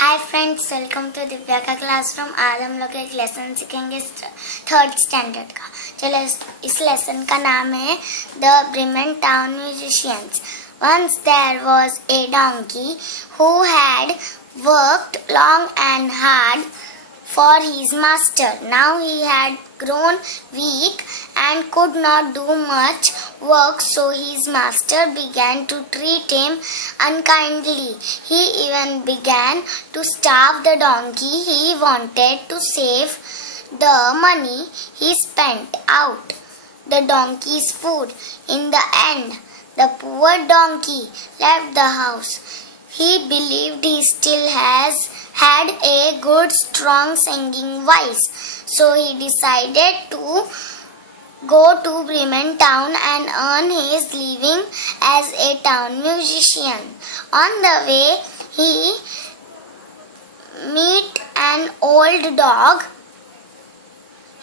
Hi friends, welcome to Divya का classroom. आज हम लोग एक लेसन सीखेंगे थर्ड स्टैंडर्ड का। चलो, इस लेसन का नाम है the Bremen town musicians. Once there was a donkey who had worked long and hard for his master. Now he had grown weak and could not do much work, so his master began to treat him unkindly. He even began to starve the donkey. He wanted to save the money he spent out the donkey's food. In the end, the poor donkey left the house. He believed he still had a good, strong singing voice, so he decided to go to Bremen town and earn his living as a town musician. On the way, he met an old dog.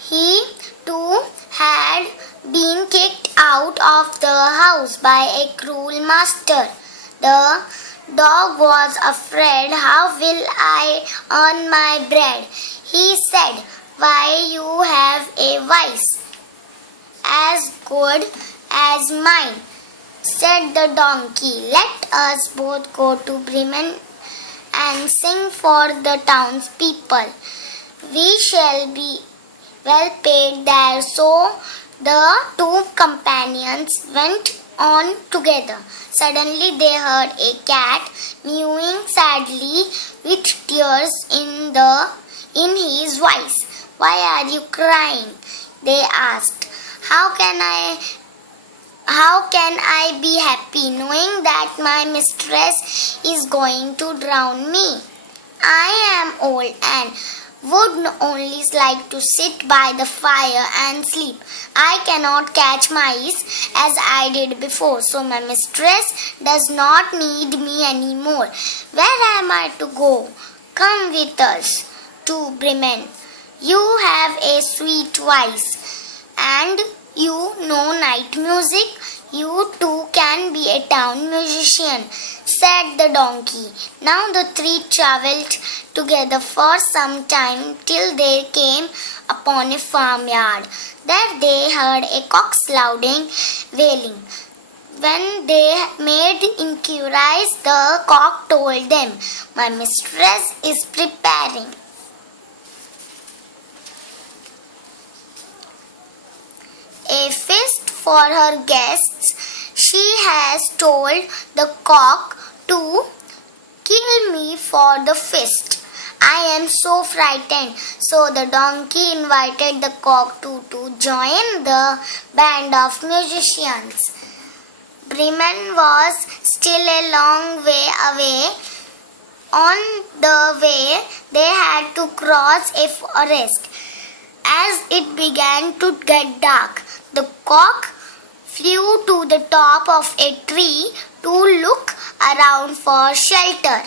He too had been kicked out of the house by a cruel master. The dog was afraid. How will I earn my bread? He said. Why, you have a voice as good as mine, said the donkey. Let us both go to Bremen and sing for the townspeople. We shall be well paid there. So the two companions went on together. Suddenly they heard a cat mewing sadly with tears in his voice. Why are you crying? They asked. How can I be happy knowing that my mistress is going to drown me? I am old and would only like to sit by the fire and sleep. I cannot catch mice as I did before, so my mistress does not need me anymore. Where am I to go? Come with us to Bremen. You have a sweet voice and you know night music. You too can be a town musician, said the donkey. Now the three travelled together for some time till they came upon a farmyard. There they heard a cock's loud wailing. When they made inquiries, the cock told them, My mistress is preparing a feast for her guests. She has told the cock to kill me for the feast. I am so frightened. So the donkey invited the cock to join the band of musicians. Bremen was still a long way away. On the way, they had to cross a forest. As it began to get dark, the cock flew to the top of a tree to look around for shelter.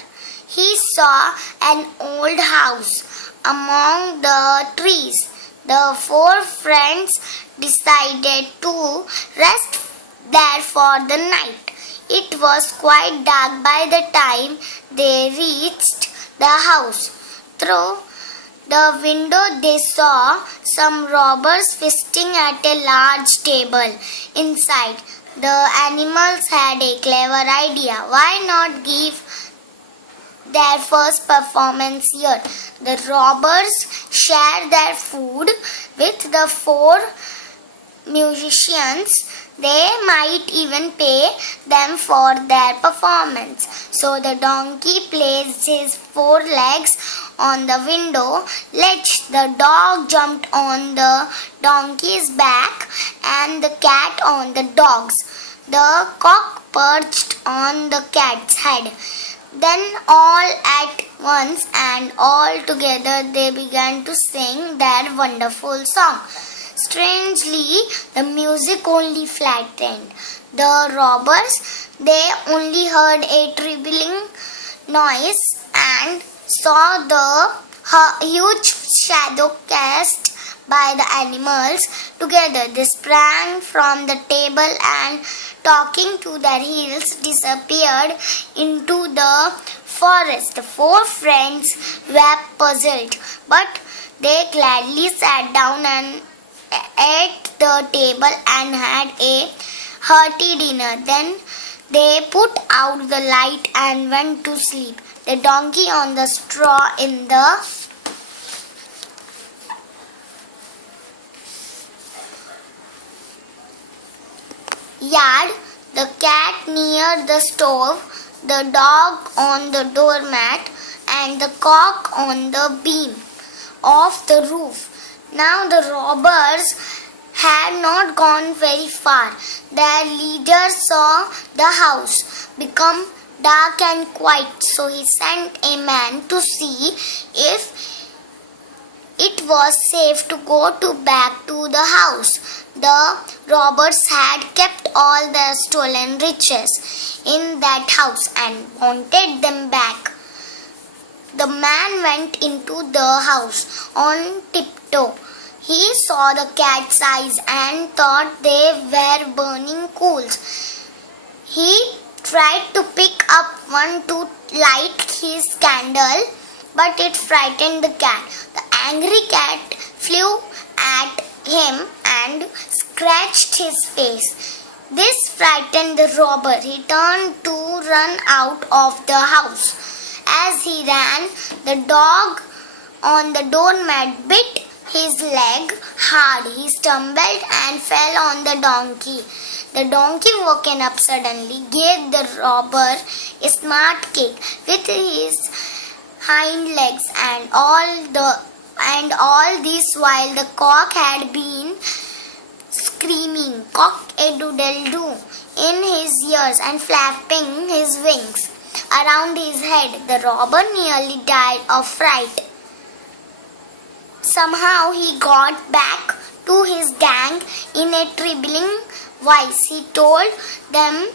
He saw an old house among the trees. The four friends decided to rest there for the night. It was quite dark by the time they reached the house. Through the window they saw some robbers feasting at a large table. Inside, the animals had a clever idea. Why not give their first performance here? The robbers shared their food with the four musicians. They might even pay them for their performance. So the donkey placed his four legs on the window ledge. The dog jumped on the donkey's back and the cat on the dog's. The cock perched on the cat's head. Then all at once and all together they began to sing their wonderful song. Strangely, the music only flattened. The robbers, they only heard a trembling noise and saw the huge shadow cast by the animals. Together they sprang from the table and, talking to their heels, disappeared into the forest. The four friends were puzzled, but they gladly sat down and at the table and had a hearty dinner. Then they put out the light and went to sleep. The donkey on the straw in the yard, the cat near the stove, the dog on the doormat, and the cock on the beam of the roof. Now the robbers had not gone very far. Their leader saw the house become dark and quiet, so he sent a man to see if it was safe to go back to the house. The robbers had kept all their stolen riches in that house and wanted them back. The man went into the house on tiptoe. He saw the cat's eyes and thought they were burning coals. He tried to pick up one to light his candle, but it frightened the cat. The angry cat flew at him and scratched his face. This frightened the robber. He turned to run out of the house. As he ran, the dog on the doormat bit his leg hard. He stumbled and fell on the donkey. The donkey, woken up suddenly, gave the robber a smart kick with his hind legs, and all this while the cock had been screaming cock-a-doodle-doo in his ears and flapping his wings around his head. The robber nearly died of fright. Somehow he got back to his gang in a trembling voice. He told them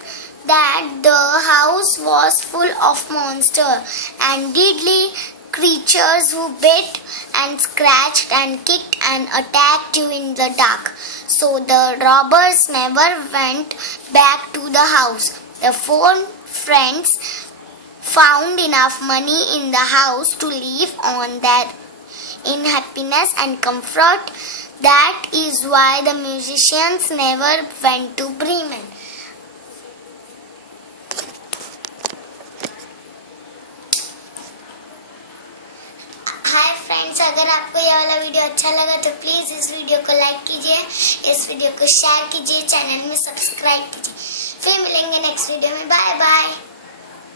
that the house was full of monsters and deadly creatures who bit and scratched and kicked and attacked you in the dark. So the robbers never went back to the house. The four friends found enough money in the house to live on that in happiness and comfort. That is why the musicians never went to Bremen. Hi friends, अगर आपको यह वाला video अच्छा लगा तो please इस video को like कीजिए, इस वीडियो को शेयर कीजिए, चैनल में सब्सक्राइब कीजिए। फिर मिलेंगे नेक्स्ट वीडियो में। Bye bye.